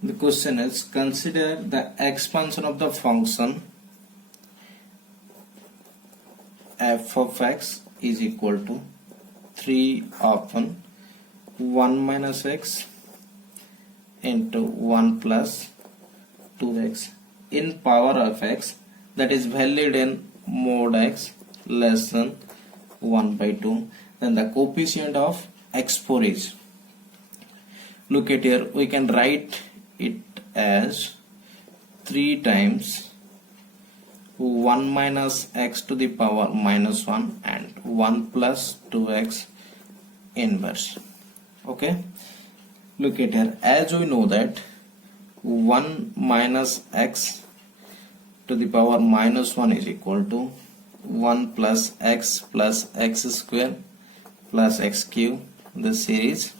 The question is, consider the expansion of the function f of x is equal to 3 upon 1 minus x into 1 plus 2x in power of x, that is valued in mod x less than 1 by 2. Then the coefficient of x4 is, look at here, we can write it as 3 times 1 minus x to the power minus 1 and 1 plus 2x inverse. Okay, look at here, as we know that 1 minus x to the power minus 1 is equal to 1 plus x square plus x cube, this series.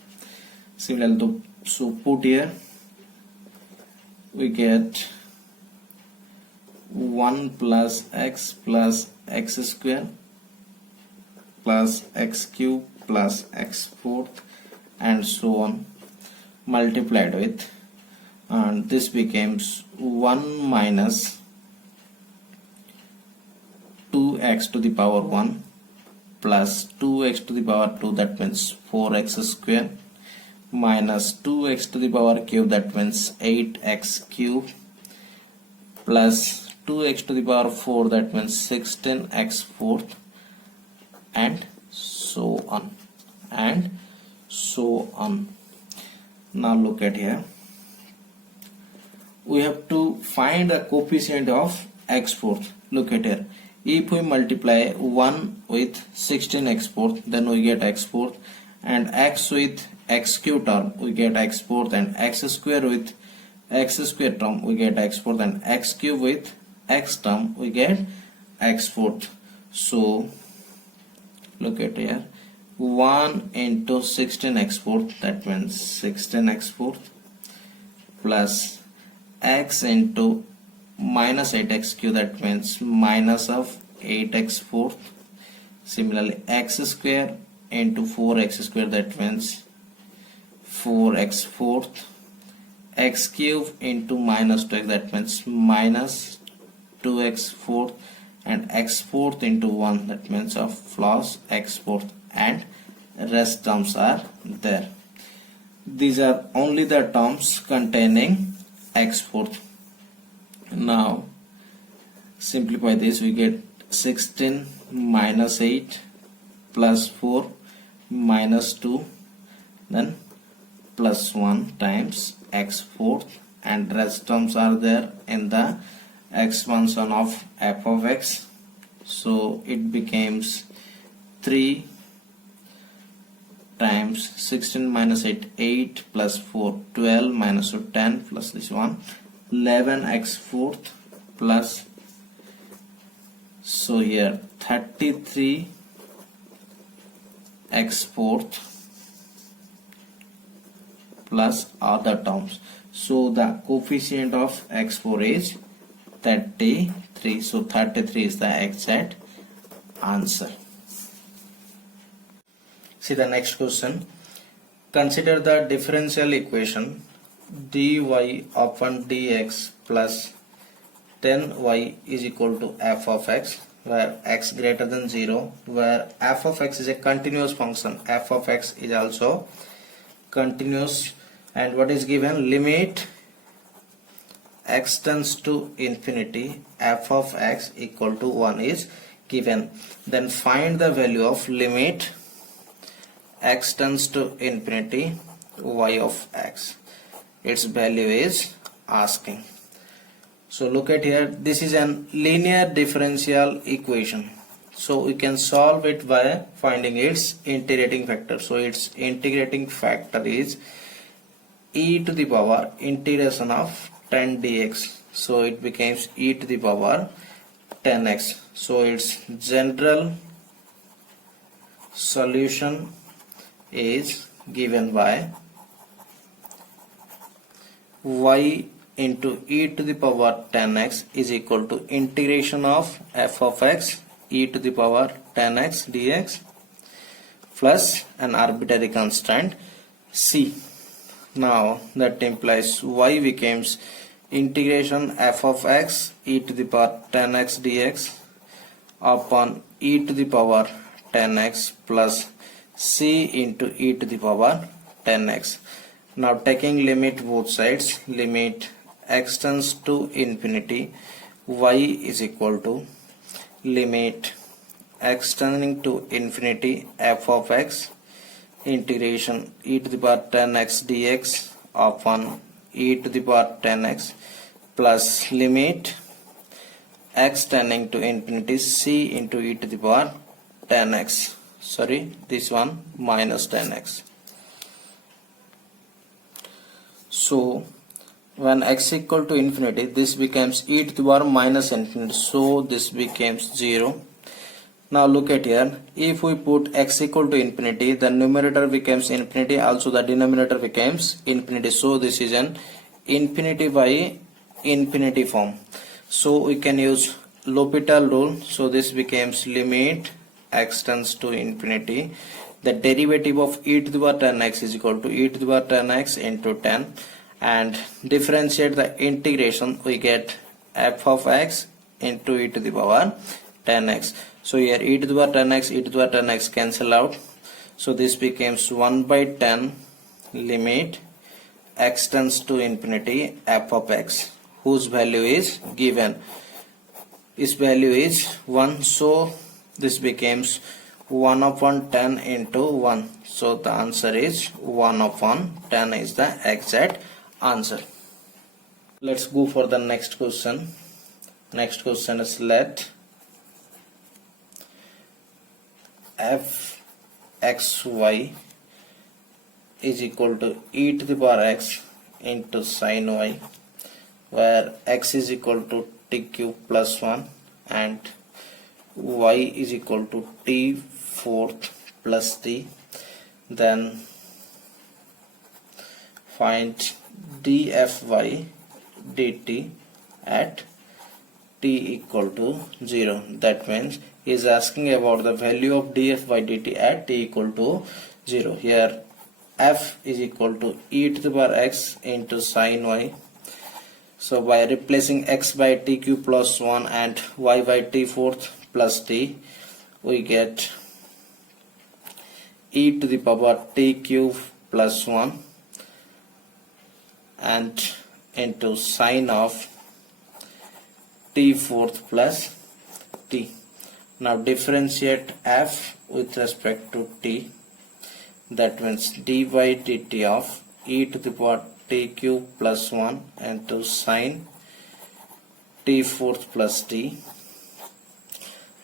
Similar to, so put here, we get 1 plus x square plus x cube plus x fourth and so on multiplied with, and this becomes 1 minus 2x to the power 1 plus 2x to the power 2, that means 4x square, minus 2x to the power cube, that means 8x cube, plus 2x to the power 4, that means 16x fourth, and so on and so on. Now look at here, we have to find the coefficient of x fourth. Look at here, if we multiply 1 with 16x fourth, then we get x fourth, and x with x cube term we get x fourth, and x square with x square term we get x fourth, and x cube with x term we get x fourth. So look at here, 1 into 16x fourth, that means 16x fourth, plus x into minus 8x cube, that means minus of 8x fourth. Similarly, x square into 4x square, that means 4x fourth, x cube into minus 2x, that means minus 2x fourth, and x fourth into 1, that means of plus x fourth, and rest terms are there. These are only the terms containing x fourth. Now simplify this, we get 16 minus 8 plus 4 minus 2 then plus 1 times x fourth, and rest terms are there in the expansion of f of x. So it becomes 3 times 16 minus 8, 8 plus 4, 12 minus 2, 10 plus this one, 11x fourth plus, so here 33 x fourth plus other terms. So the coefficient of x4 is 33. So 33 is the exact answer. See the next question. Consider the differential equation dy upon dx plus 10y is equal to f of x, where x greater than 0, where f of x is a continuous function, f of x is also continuous, and what is given, limit x tends to infinity, f of x equal to 1 is given. Then find the value of limit x tends to infinity y of x, its value is asking. So look at here, this is an linear differential equation, so we can solve it by finding its integrating factor. So its integrating factor is e to the power integration of 10 dx, so it becomes e to the power 10x. So its general solution is given by y into e to the power 10x is equal to integration of f of x e to the power 10x dx plus an arbitrary constant c. Now that implies y becomes integration f of x e to the power 10x dx upon e to the power 10x plus c into e to the power 10x. Now taking limit both sides, limit x tends to infinity, y is equal to limit x tending to infinity f of x integration e to the power 10x dx upon e to the power 10x plus limit x tending to infinity c into e to the power 10x, sorry, this one minus 10x. So when x equal to infinity, this becomes e to the power minus infinity, so this becomes 0. Now look at here, if we put x equal to infinity, the numerator becomes infinity, also the denominator becomes infinity, so this is an infinity by infinity form. So we can use L'Hopital rule, so this becomes limit x tends to infinity, the derivative of e to the power 10x is equal to e to the power 10x into 10, and differentiate the integration, we get f of x into e to the power 10x. So here e to the power 10x, e to the power 10x cancel out, so this becomes 1 by 10 limit x tends to infinity f of x, whose value is given, its value is 1, so this becomes 1 upon 10 into 1, so the answer is 1 upon 10 is the exact answer. Let's go for the next question. Next question is let f x y is equal to e to the power x into sin y, where x is equal to t cube plus 1 and y is equal to t fourth plus t. Then find dfy dt at t equal to 0. That means he is asking about the value of dfy dt at t equal to 0. Here f is equal to e to the power x into sin y. So by replacing x by t cube plus 1 and y by t fourth plus t, we get e to the power t cube plus 1 and into sine of t fourth plus t. Now differentiate f with respect to t, that means dy dt of e to the power t cube plus 1 into sine t fourth plus t,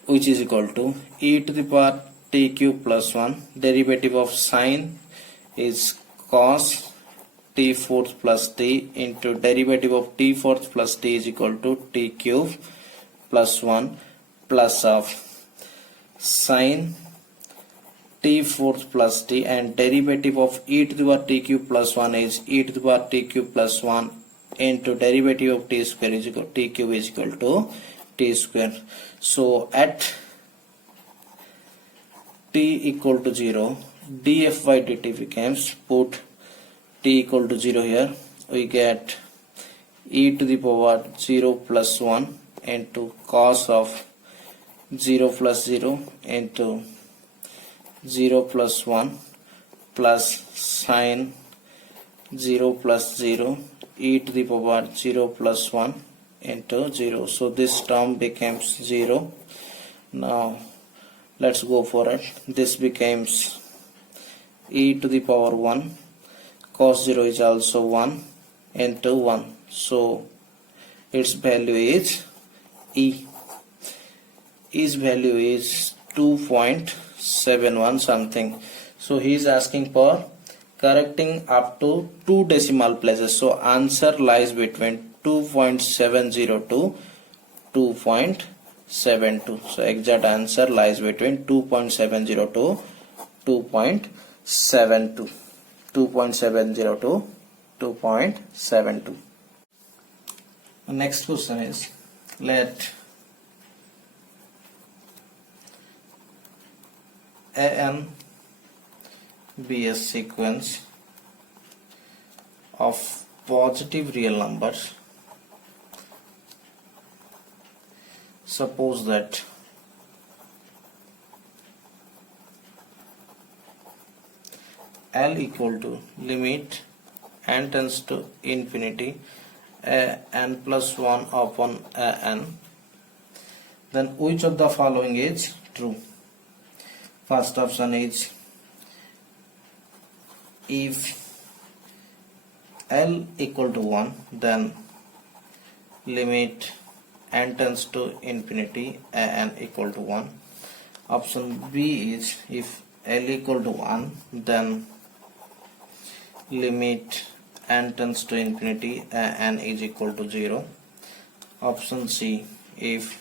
which is equal to e to the power t cube plus 1, derivative of sine is cos t fourth plus t into derivative of t fourth plus t is equal to t cube plus 1 plus of sine t fourth plus t, and derivative of e to the power t cube plus 1 is e to the power t cube plus 1 into derivative of t square is equal to t cube is equal to t square. So at t equal to 0, dfy dt becomes, put t equal to 0 here, we get e to the power 0 plus 1 into cos of 0 plus 0 into 0 plus 1 plus sine 0 plus 0 e to the power 0 plus 1 into 0. So this term becomes 0. Now let's go for it. This becomes e to the power 1, cos 0 is also 1 into 1, so its value is e. E's value is 2.71 something. So he is asking for correcting up to 2 decimal places. So answer lies between 2.70 to 2.72. So exact answer lies between 2.70 to 2.72. 2.70 to 2.72. The next question is let an be a sequence of positive real numbers. Suppose that L equal to limit n tends to infinity n plus 1 upon n, then which of the following is true? First option is, if L equal to 1, then limit n tends to infinity n equal to 1. Option B is, if L equal to 1, then limit n tends to infinity n is equal to 0. Option C, if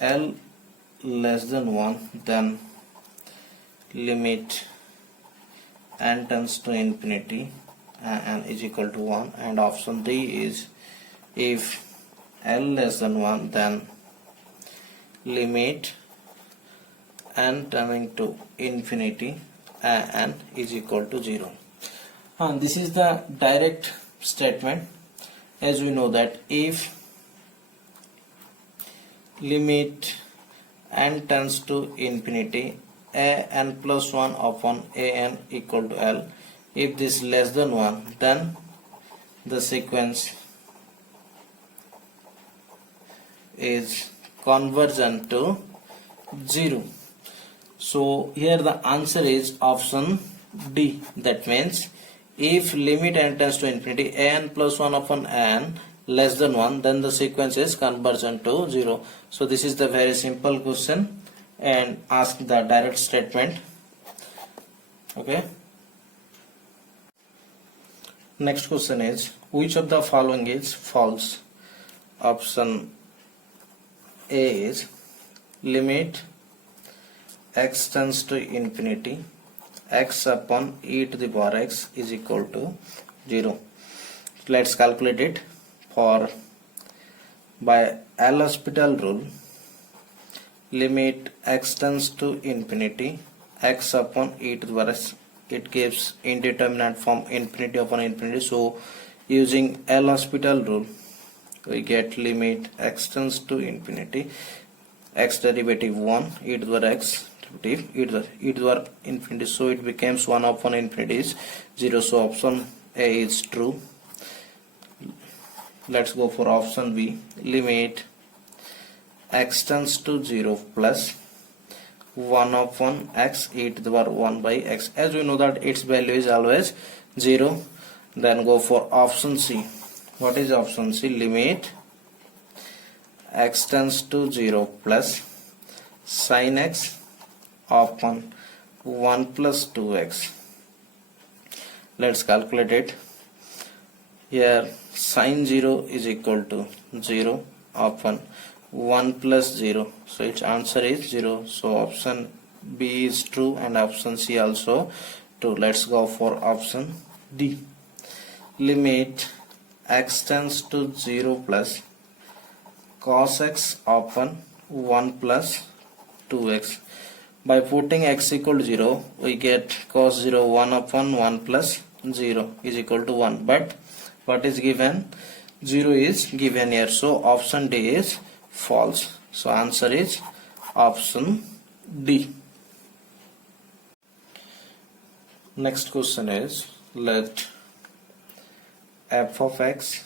L less than 1, then limit n tends to infinity n is equal to 1. And option D is, if L less than 1, then limit n tending to infinity n is equal to 0. This is the direct statement. As we know that if limit n tends to infinity n plus 1 upon n equal to L, if this less than 1, then the sequence is convergent to 0. So here the answer is option D. That means if limit n tends to infinity n plus 1 upon n less than 1, then the sequence is convergent to 0. So this is the very simple question and ask the direct statement. Okay. Next question is, which of the following is false? Option A is, limit x tends to infinity x upon e to the power x is equal to 0. Let's calculate it. For by L'Hospital rule, limit x tends to infinity x upon e to the power x, it gives indeterminate form infinity upon infinity. So using L'Hospital rule, we get limit x tends to infinity x derivative 1 e to the power x derivative e to the power infinity, so it becomes 1 upon infinity is 0. So option A is true. Let's go for option B, limit x tends to 0 plus 1 upon x e to the power 1 by x. As we know that its value is always 0, then go for option C. What is option C? Limit x tends to 0 plus sin x upon 1 plus 2x. Let's calculate it. Here sin 0 is equal to 0 upon 1 plus 0, so its answer is 0. So option B is true and option C also true. Let's go for option D, limit x tends to 0 plus cos x upon 1 plus 2x. By putting x equal to 0, we get cos 0 1 upon 1 plus 0 is equal to 1, but what is given? 0 is given here, so option D is false. So answer is option D. Next question is, let f of x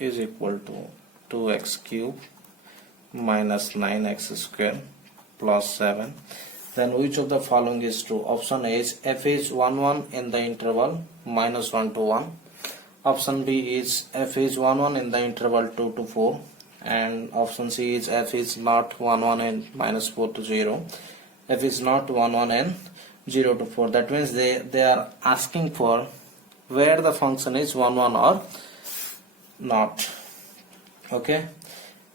is equal to 2x cube minus 9x square plus 7, then which of the following is true? Option A is f is 1 1 in the interval minus 1 to 1. Option B is f is 1 1 in the interval 2 to 4, and option C is f is not 1 1 in minus 4 to 0. F is not 1 1 in 0 to 4. That means they are asking for where the function is 1 1 or not. Okay.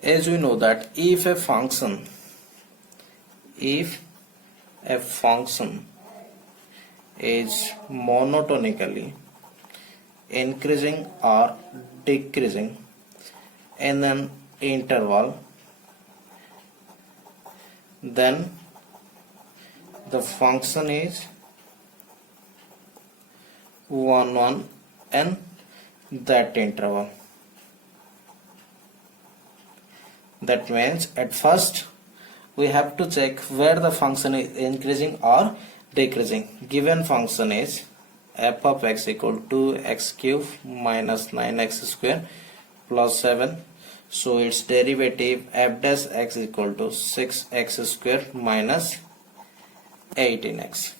As we know that if a function is monotonically increasing or decreasing in an interval, then the function is 1 1 in that interval. That means at first we have to check where the function is increasing or decreasing. Given function is f of x equal to x cube minus 9x square plus 7. So its derivative f dash x equal to 6x square minus 18x.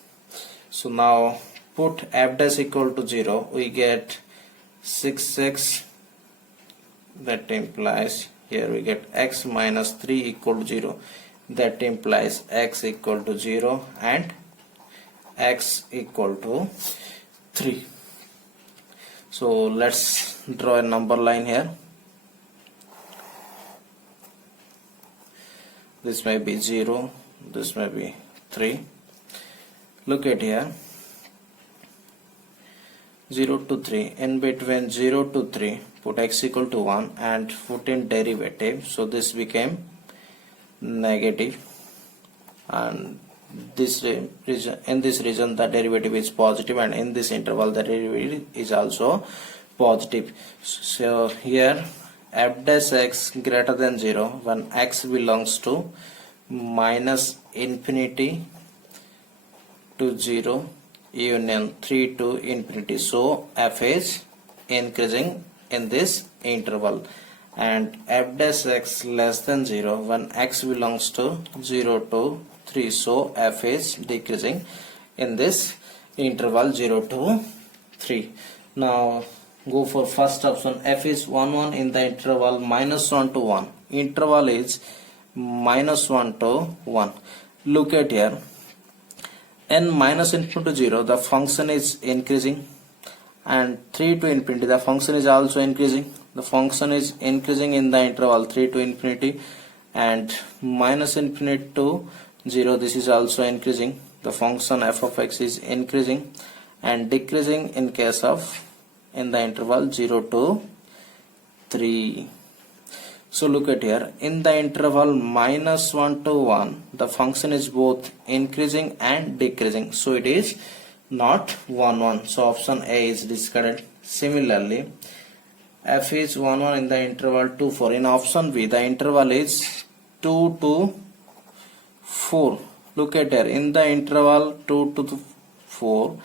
So now put f dash equal to 0, we get 6x, that implies here we get x minus 3 equal to 0, that implies x equal to 0 and x equal to 3. So let's draw a number line here. This may be 0, this may be 3. Look at here, 0 to 3. In between 0 to 3 put x equal to 1 and put in derivative, so this became negative, and this region, in this region the derivative is positive, and in this interval the derivative is also positive. So here f dash x greater than 0 when x belongs to minus infinity to 0 union 3 to infinity. So f is increasing in this interval, and f dash x less than 0 when x belongs to 0 to 3. So f is decreasing in this interval 0 to 3. Now go for first option. F is 1 1 in the interval minus 1 to 1. Interval is minus 1 to 1. Look at here, n minus infinity to 0 the function is increasing, and 3 to infinity the function is also increasing. The function is increasing in the interval 3 to infinity, and minus infinity to 0 this is also increasing. The function f of x is increasing and decreasing in case of in the interval 0 to 3. So look at here, in the interval minus 1 to 1 the function is both increasing and decreasing, so it is not 1 1. So option A is discarded. Similarly f is 1 1 in the interval 2 4. In option B the interval is 2 to 4. Look at here, in the interval 2 to 4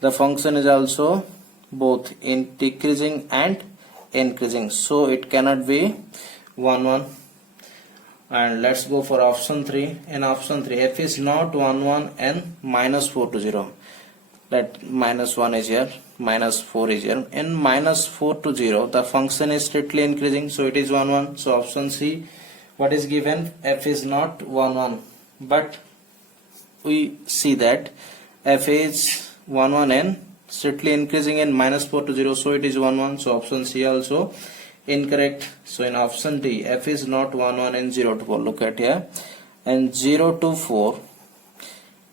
the function is also both in decreasing and increasing, so it cannot be 1 1. And let's go for option 3. In option 3 f is not 1 1 and minus 4 to 0. That minus 1 is here, minus 4 is here. In minus 4 to 0 the function is strictly increasing, so it is 1 1. So option C, what is given, f is not 1 1, but we see that f is 1 1 and strictly increasing in minus 4 to 0, so it is 1 1. So option C also incorrect. So in option D f is not 1 1 and 0 to 4. Look at here, and 0 to 4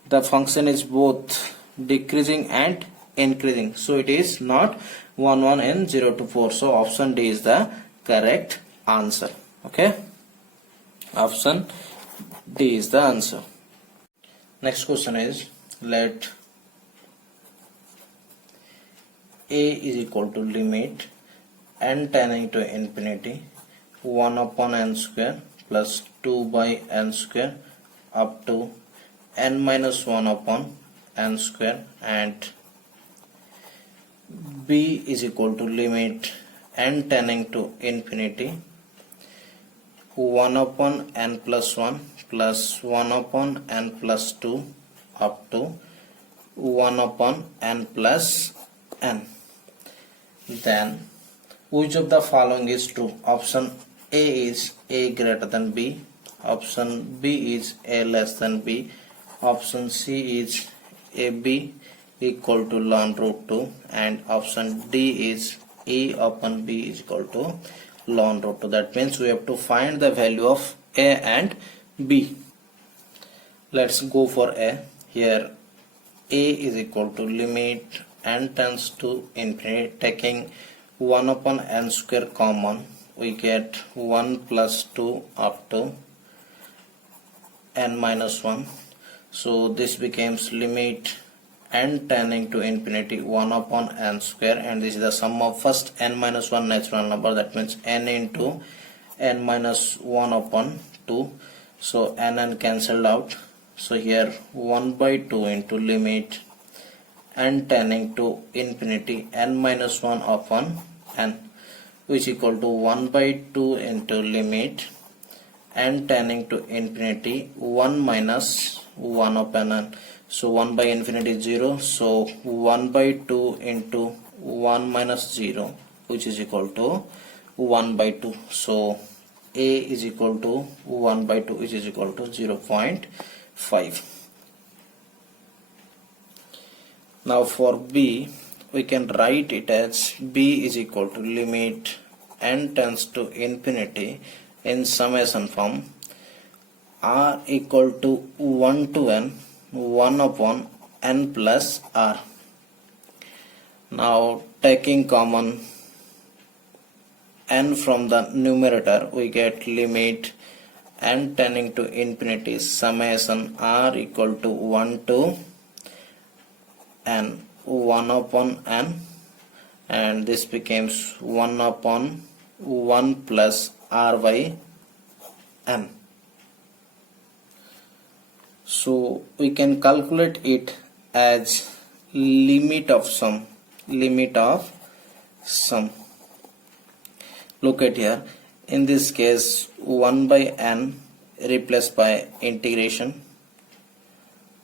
the function is both decreasing and increasing, so it is not 1 1 and 0 to 4. So option D is the correct answer. Okay, option D is the answer. Next question is, let a is equal to limit n tending to infinity 1 upon n square plus 2 by n square up to n minus 1 upon n square, and b is equal to limit n tending to infinity 1 upon n plus 1 plus 1 upon n plus 2 up to 1 upon n plus n. Then which of the following is true? Option A is a greater than b, option B is a less than b, option C is ab equal to ln root 2, and option D is a upon b is equal to ln root 2. That means we have to find the value of a and b. Let's go for a. Here a is equal to limit n tends to infinity, taking 1 upon n square common, we get 1 plus 2 up to n minus 1. So this becomes limit n tending to infinity 1 upon n square, and this is the sum of first n minus 1 natural number, that means n into n minus 1 upon 2. So n cancelled out, so here 1 by 2 into limit n tending to infinity n minus 1 upon n, which equal to 1 by 2 into limit n tending to infinity 1 minus 1 upon n. So 1 by infinity is 0, so 1 by 2 into 1 minus 0, which is equal to 1 by 2. So a is equal to 1 by 2, which is equal to 0.5. Now for b, we can write it as b is equal to limit n tends to infinity in summation form r equal to 1 to n 1 upon n plus r. Now taking common n from the numerator, we get limit n tending to infinity summation r equal to 1 to n 1 upon n, and this becomes 1 upon 1 plus r by n. So we can calculate it as limit of sum. Look at here, in this case 1 by n replaced by integration,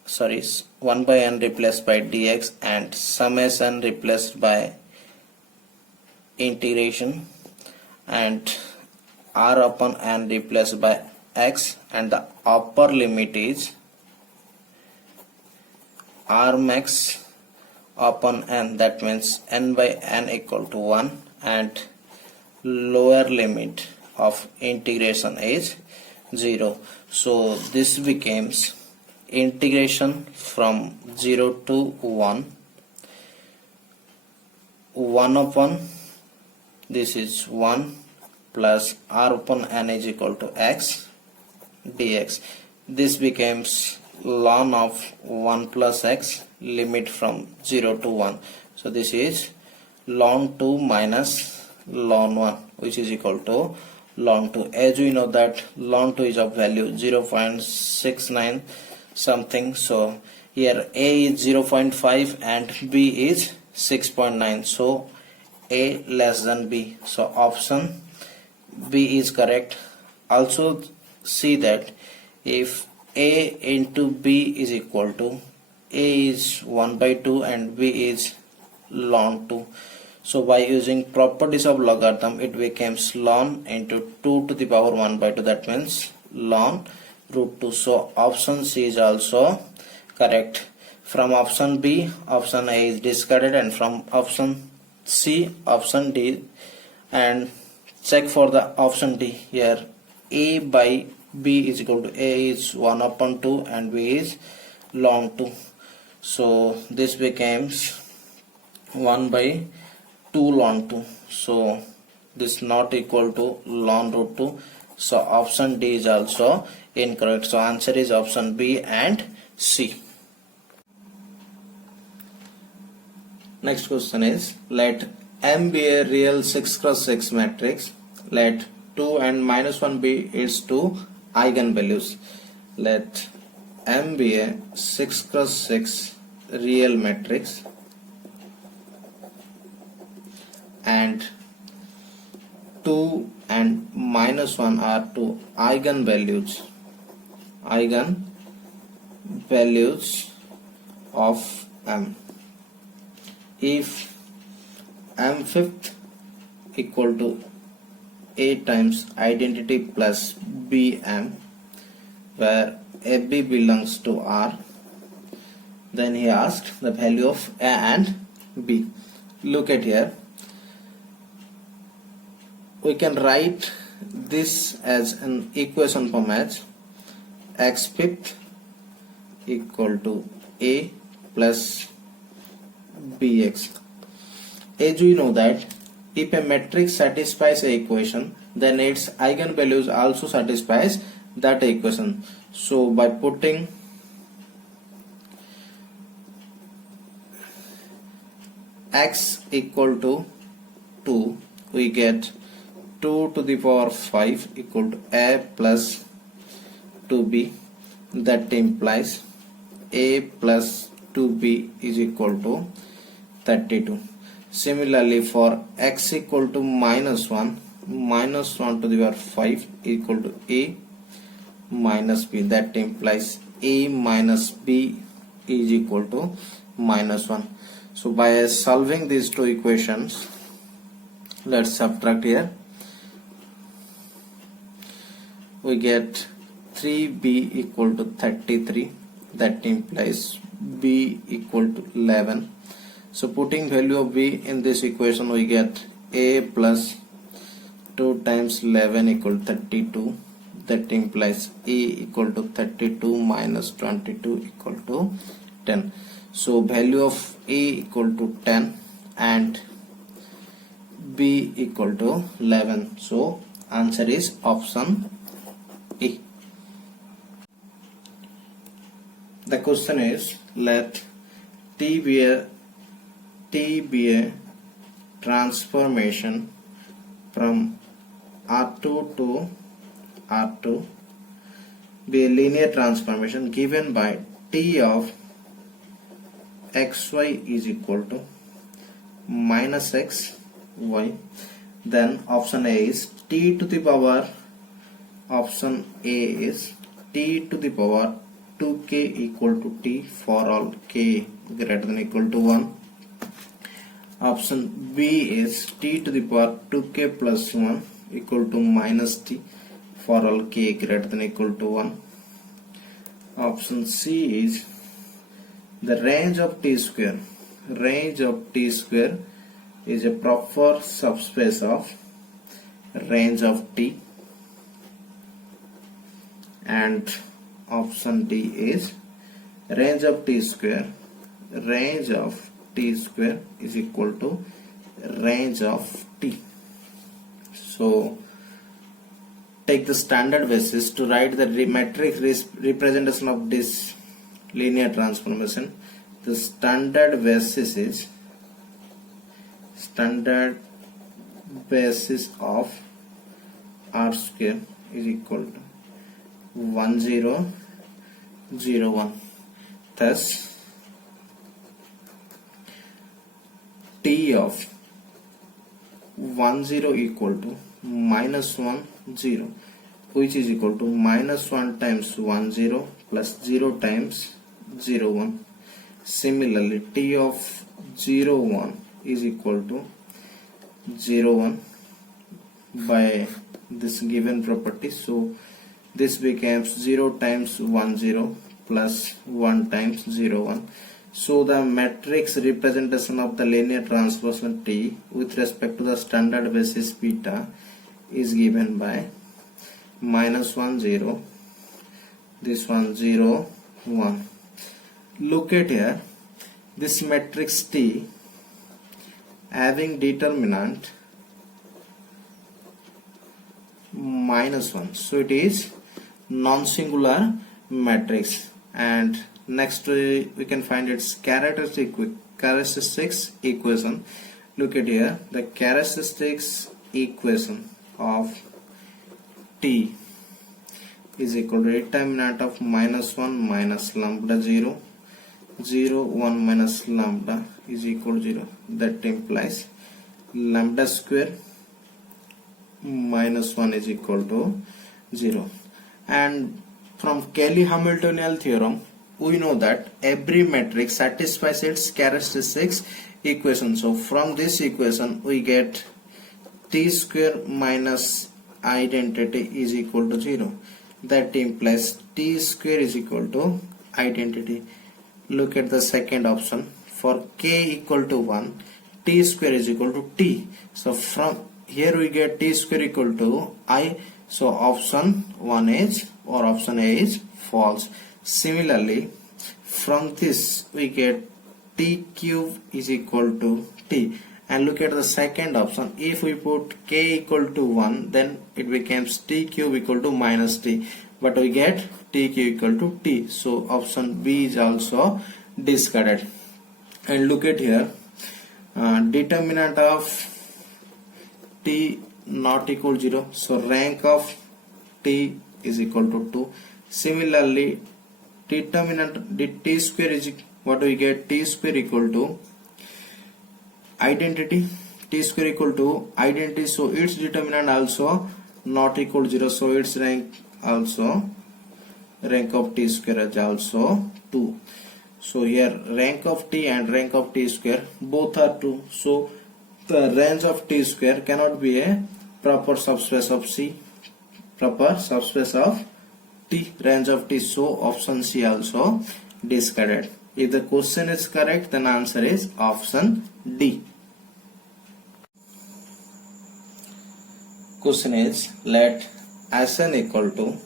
1 by n replaced by dx, and summation replaced by integration, and r upon n replaced by x, and the upper limit is r max upon n, that means n by n equal to 1, and lower limit of integration is 0. So this becomes integration from 0 to 1 upon, this is 1 plus r upon n is equal to x dx. This becomes ln of 1 plus x, limit from 0 to 1. So this is ln 2 minus ln 1, which is equal to ln 2. As we know that ln 2 is of value 0.69 something, so here a is 0.5 and b is 6.9, so a less than b, so option b is correct. Also see that if a into b is equal to, a is 1 by 2 and b is ln 2, so by using properties of logarithm, it becomes ln into 2 to the power 1 by 2, that means ln root 2. So option C is also correct. From option B, option A is discarded, and from option C, option D, and check for the option D. Here A by B is equal to, A is 1 upon 2 and B is ln 2. So this becomes 1 by 2 ln 2. So this not equal to ln root 2. So option D is also incorrect. So answer is option B and C. Next question is, let M be a real 6 cross 6 matrix. Let 2 and minus 1 be its two eigenvalues. Let M be a 6 cross 6 real matrix and 2 and minus 1 are two eigenvalues of M. If M fifth equal to A times identity plus BM, where AB belongs to R, then he asked the value of A and B. Look at here, we can write this as an equation form as x fifth equal to A plus bx. As we know that if a matrix satisfies a equation, then its eigenvalues also satisfies that equation. So by putting x equal to 2, we get 2 to the power 5 equal to a plus 2b. That implies a plus 2b is equal to 32. Similarly, for x equal to minus 1 to the power 5 equal to a minus b. That implies a minus b is equal to minus 1. So by solving these two equations, let's subtract here. We get 3b equal to 33. That implies b equal to 11. So putting value of b in this equation, we get a plus 2 times 11 equal to 32. That implies a equal to 32 minus 22 equal to 10. So value of a equal to 10 and b equal to 11. So answer is option A. The question is, let T be a transformation from R2 to R2, be a linear transformation given by T of xy is equal to minus x y. Then option A is t to the power, option A is t to the power 2k equal to t for all k greater than equal to 1. Option B is t to the power 2k plus 1 equal to minus t for all k greater than equal to 1. Option C is the range of t square. Range of t square is a proper subspace of range of t. And option D is range of t square. Range of t square is equal to range of t. So take the standard basis to write the metric representation of this linear transformation. The standard basis is of r square is equal to 1 0 0 1. Thus t of 1 0 equal to minus 1 0, which is equal to minus 1 times 1 0 plus 0 times 0 1. Similarly, t of 0 1 is equal to 0 1 by this given property. So this becomes 0 times 1 0 plus 1 times 0 1. So the matrix representation of the linear transformation T with respect to the standard basis beta is given by minus 1 0, this one 0 1. Look at here, this matrix T having determinant minus 1, so it is non-singular matrix. And next we can find its characteristics equation. Look at here, the characteristics equation of T is equal to determinant of minus 1 minus lambda 0 0 1 minus lambda is equal to 0. That implies lambda square minus 1 is equal to 0. And from Cayley-Hamiltonian theorem, we know that every matrix satisfies its characteristics equation. So from this equation we get t square minus identity is equal to 0. That implies t square is equal to identity. Look at the second option. For k equal to 1, t square is equal to t. So from here we get t square equal to I. So option 1 is, or option A is false. Similarly, from this we get t cube is equal to t. And look at the second option. If we put k equal to 1, then it becomes t cube equal to minus t. But we get t cube equal to t. So option B is also discarded. And look at here, determinant of t not equal 0, so rank of t is equal to 2. Similarly, determinant t square is, what do we get? T square equal to identity, t square equal to identity, so its determinant also not equal 0, so its rank also, rank of t square is also 2. So here rank of t and rank of t square both are 2, so the range of t square cannot be a proper subspace of C, proper subspace of T, range of T, so option C also discarded. If the question is correct, then answer is option D. Question is, let Sn equal to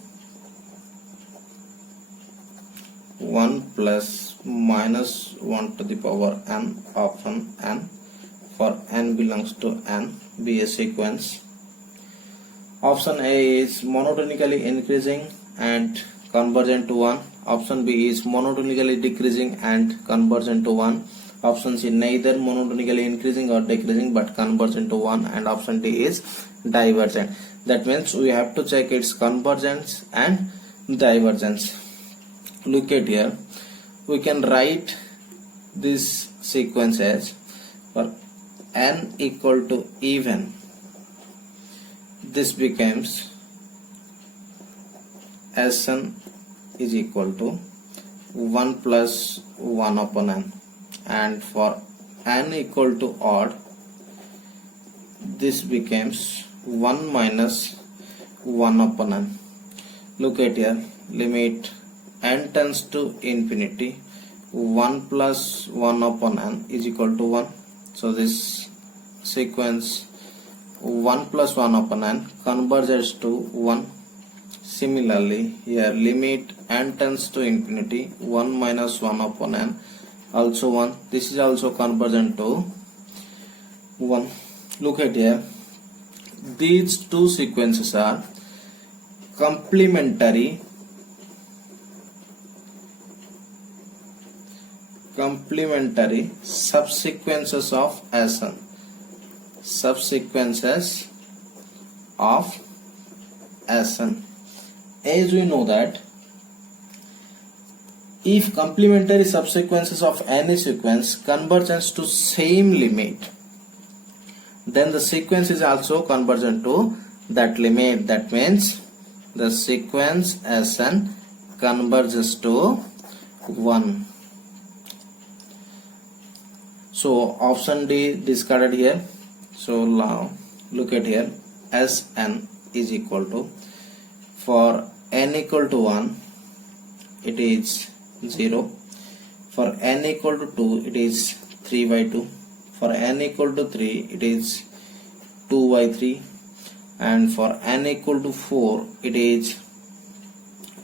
1 plus minus 1 to the power n option n for n belongs to n be a sequence. Option A is monotonically increasing and convergent to 1. Option B is monotonically decreasing and convergent to 1. Option C neither monotonically increasing or decreasing but convergent to 1. And option D is divergent. That means we have to check its convergence and divergence. Look at here. We can write this sequence as, for n equal to even, this becomes Sn is equal to 1 plus 1 upon n, and for n equal to odd, this becomes 1 minus 1 upon n. Look at here, limit n tends to infinity, 1 plus 1 upon n is equal to 1. So this sequence 1 plus 1 upon n converges to 1. Similarly, here limit n tends to infinity, 1 minus 1 upon n also 1. This is also convergent to 1. Look at here. These two sequences are complementary subsequences of Sn. Subsequences of Sn. As we know that if complementary subsequences of any sequence converges to same limit, then the sequence is also convergent to that limit. That means the sequence Sn converges to 1. So option D discarded here. So now look at here, Sn is equal to, for n equal to 1 it is 0, for n equal to 2 it is 3 by 2, for n equal to 3 it is 2 by 3, and for n equal to 4 it is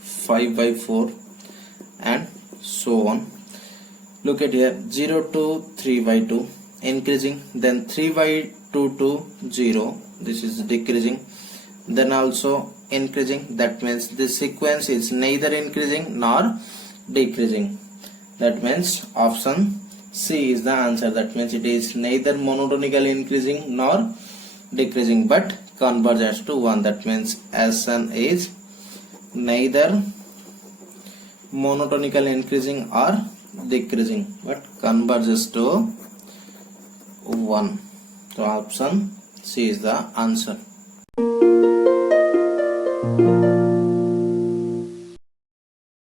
5 by 4, and so on. Look at here, 0 to 3 by 2 increasing, then 3 by 2 to 0, this is decreasing, then also increasing. That means this sequence is neither increasing nor decreasing. That means option C is the answer. That means it is neither monotonically increasing nor decreasing but converges to 1. That means Sn is neither monotonically increasing or decreasing but converges to 1. So option C is the answer.